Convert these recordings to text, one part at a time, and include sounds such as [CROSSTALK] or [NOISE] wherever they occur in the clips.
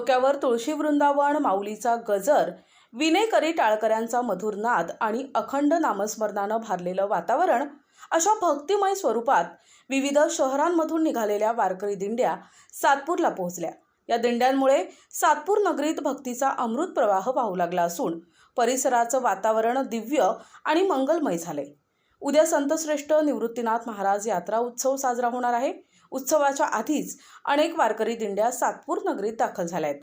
डोक्यावर तुळशी वृंदावन माऊलीचा गजर विनेकरी टाळकऱ्यांचा मधुर नाद आणि अखंड नामस्मरणानं भारलेलं वातावरण अशा भक्तिमय स्वरूपात विविध शहरांमधून निघालेल्या वारकरी दिंड्या सातपूरला पोहोचल्या. या दिंड्यांमुळे सातपूर नगरीत भक्तीचा अमृत प्रवाह वाहू लागला असून परिसराचं वातावरण दिव्य आणि मंगलमय झाले उद्या संतश्रेष्ठ निवृत्तीनाथ महाराज यात्रा उत्सव साजरा होणार आहे. उत्सवाच्या आधीच अनेक वारकरी दिंड्या सातपूर नगरीत दाखल झाल्या आहेत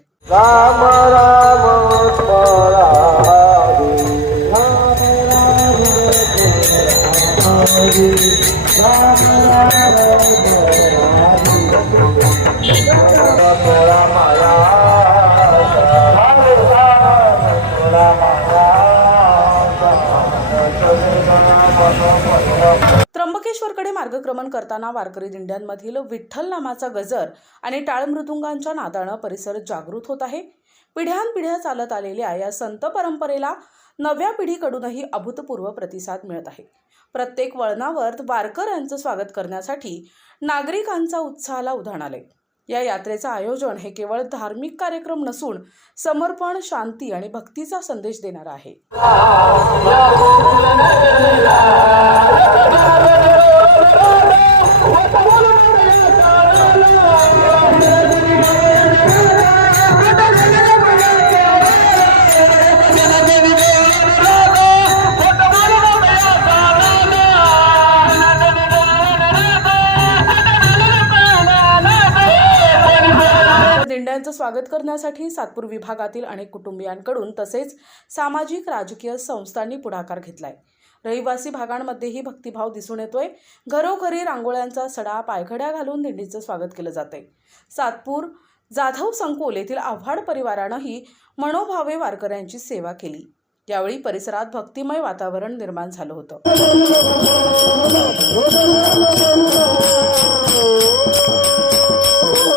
राम मार्गक्रमण करताना वारकरी दिंड्यांमधील विठ्ठल नामाचा गजर आणि टाळमृदुंगांच्या नादानं परिसर जागृत होत आहे. पिढ्यानपिढ्या चालत आलेल्या या संत परंपरेला नव्या पिढीकडूनही अभूतपूर्व प्रतिसाद मिळत आहे. प्रत्येक वळणावर वारकऱ्यांचं स्वागत करण्यासाठी नागरिकांचा उत्साहाला उधाण आले या यात्रेचं आयोजन हे केवळ धार्मिक कार्यक्रम नसून समर्पण शांती आणि भक्तीचा संदेश देणारा आहे. सगळ्यांचं स्वागत करण्यासाठी सातपूर विभागातील अनेक कुटुंबियांकडून तसेच सामाजिक राजकीय संस्थांनी पुढाकार घेतलाय. रहिवासी भागांमध्येही भक्तिभाव दिसून येतोय. घरोघरी रांगोळ्यांचा सडा पायघड्या घालून दिंडीचं स्वागत केलं जाते सातपूर जाधव संकुल येथील आव्हाड परिवारानंही मनोभावे वारकऱ्यांची सेवा केली. यावेळी परिसरात भक्तिमय वातावरण निर्माण झालं होतं. [LAUGHS]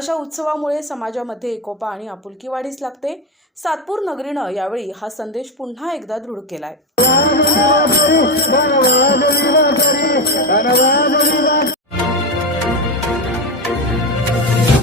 अशा उत्सवामुळे समाजामध्ये एकोपा आणि आपुलकी वाढीस लागते. सातपूर नगरीनं यावेळी हा संदेश पुन्हा एकदा दृढ केलाय.